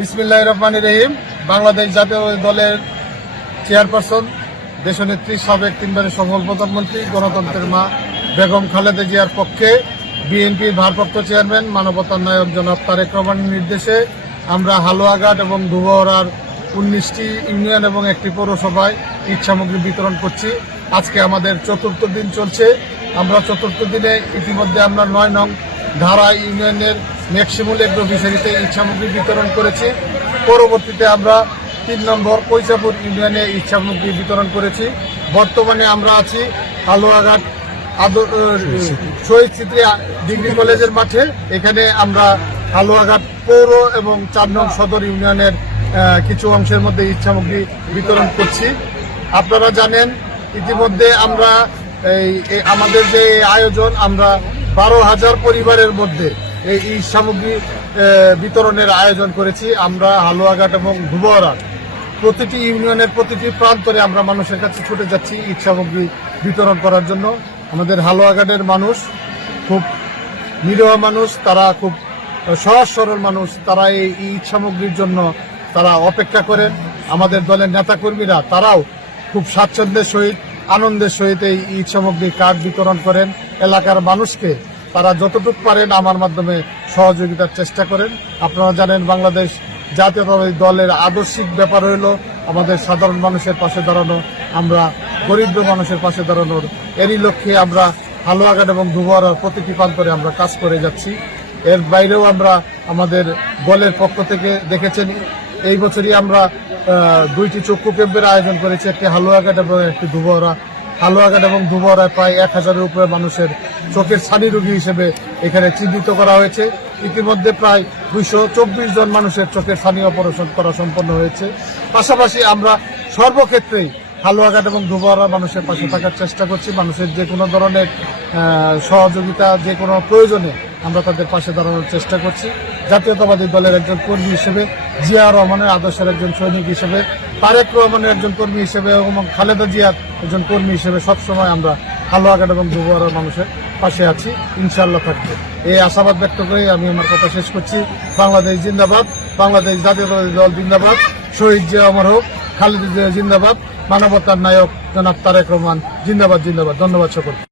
বিসমিল্লাহ রহমান রহিম। বাংলাদেশ জাতীয় দলের চেয়ারপারসন, দেশনেত্রী, সাবেক তিনবারের সফল প্রধানমন্ত্রী, গণতন্ত্রের মা বেগম খালেদা জিয়ার পক্ষে বিএনপির ভারপ্রাপ্ত চেয়ারম্যান, মানবতার নায়ক জনাব তারেক রহমানের নির্দেশে আমরা হালুয়াঘাট এবং ধুবহরার উনিশটি ইউনিয়ন এবং একটি পৌরসভায় ঈদ সামগ্রী বিতরণ করছি। আজকে আমাদের চতুর্থ দিন চলছে। আমরা চতুর্থ দিনে ইতিমধ্যে আমরা নয় নং ধারা ইউনিয়নের ম্যাক্সিমুল এগ্রো ফিশারিতে ঈদ সামগ্রী বিতরণ করেছি। পরবর্তীতে আমরা তিন নম্বর কৈশাপুর ইউনিয়নে ঈদ সামগ্রী বিতরণ করেছি। বর্তমানে আমরা আছি হালুয়াঘাট আদর শহীদ স্মৃতি ডিগ্রি কলেজের মাঠে। এখানে আমরা হালুয়াঘাট পৌর এবং চার নং সদর ইউনিয়নের কিছু অংশের মধ্যে ঈদ সামগ্রী বিতরণ করছি। আপনারা জানেন, ইতিমধ্যে আমরা এই আমাদের যে আয়োজন, আমরা বারো হাজার পরিবারের মধ্যে এই সামগ্রী বিতরণের আয়োজন করেছি। আমরা হালুয়াঘাট এবং ধুবরা প্রতিটি ইউনিয়নের প্রতিটি প্রান্তরে আমরা মানুষের কাছে ছুটে যাচ্ছি ঈদ সামগ্রী বিতরণ করার জন্য। আমাদের হালুয়াঘাটের মানুষ খুব নিরীহ মানুষ, তারা খুব সহজ সরল মানুষ, তারা এই ঈদ সামগ্রীর জন্য তারা অপেক্ষা করেন। আমাদের দলের নেতাকর্মীরা, তারাও খুব স্বাচ্ছন্দ্যের সহিত, আনন্দের সহিত এই ঈদ সামগ্রী কার্ড বিতরণ করেন। এলাকার মানুষকে তারা যতটুকু পারেন আমার মাধ্যমে সহযোগিতার চেষ্টা করেন। আপনারা জানেন বাংলাদেশ জাতীয়তাবাদী দলের আদর্শিক ব্যাপার হইল আমাদের সাধারণ মানুষের পাশে দাঁড়ানো, আমরা গরিব মানুষের পাশে দাঁড়ানোর। এরই লক্ষ্যে আমরা হালুয়াঘাট এবং ধুবরার প্রতিটি প্রান্তরে আমরা কাজ করে যাচ্ছি। এর বাইরেও আমরা আমাদের দলের পক্ষ থেকে দেখেছেন, এই বছরই আমরা দুইটি চক্ষু ক্যাম্পের আয়োজন করেছি, একটি হালুয়াঘাট এবং একটি ধুবরা হালুয়াঘাট এবং ধুবরায় প্রায় এক হাজারের উপরে মানুষের চোখের ছানি রোগী হিসেবে এখানে চিহ্নিত করা হয়েছে। ইতিমধ্যে প্রায় দুইশো চব্বিশ জন মানুষের চোখের ছানি অপারেশন করা সম্পন্ন হয়েছে। পাশাপাশি আমরা সর্বক্ষেত্রেই হালুয়াঘাট এবং ধুবরা মানুষের পাশে থাকার চেষ্টা করছি। মানুষের যে কোনো ধরনের সহযোগিতা, যে কোনো প্রয়োজনে আমরা তাদের পাশে দাঁড়ানোর চেষ্টা করছি। জাতীয়তাবাদী দলের একজন কর্মী হিসেবে জিয়া রহমানের আদর্শের একজন সৈনিক হিসেবে, তারেক রহমানের একজন কর্মী হিসেবে এবং খালেদা জিয়ার একজন কর্মী হিসেবে সবসময় আমরা হালুয়াঘাট এবং ধুবরার মানুষের পাশে আছি ইনশাল্লাহ থাকবে। এই আশাবাদ ব্যক্ত করে আমি আমার কথা শেষ করছি। বাংলাদেশ জিন্দাবাদ, বাংলাদেশ জাতীয়তাবাদী দল জিন্দাবাদ, শহীদ জিয়া অমর হোক, খালিদ জিয়া জিন্দাবাদ, মানবতার নায়ক জনাব তারেক রহমান জিন্দাবাদ জিন্দাবাদ। ধন্যবাদ সকল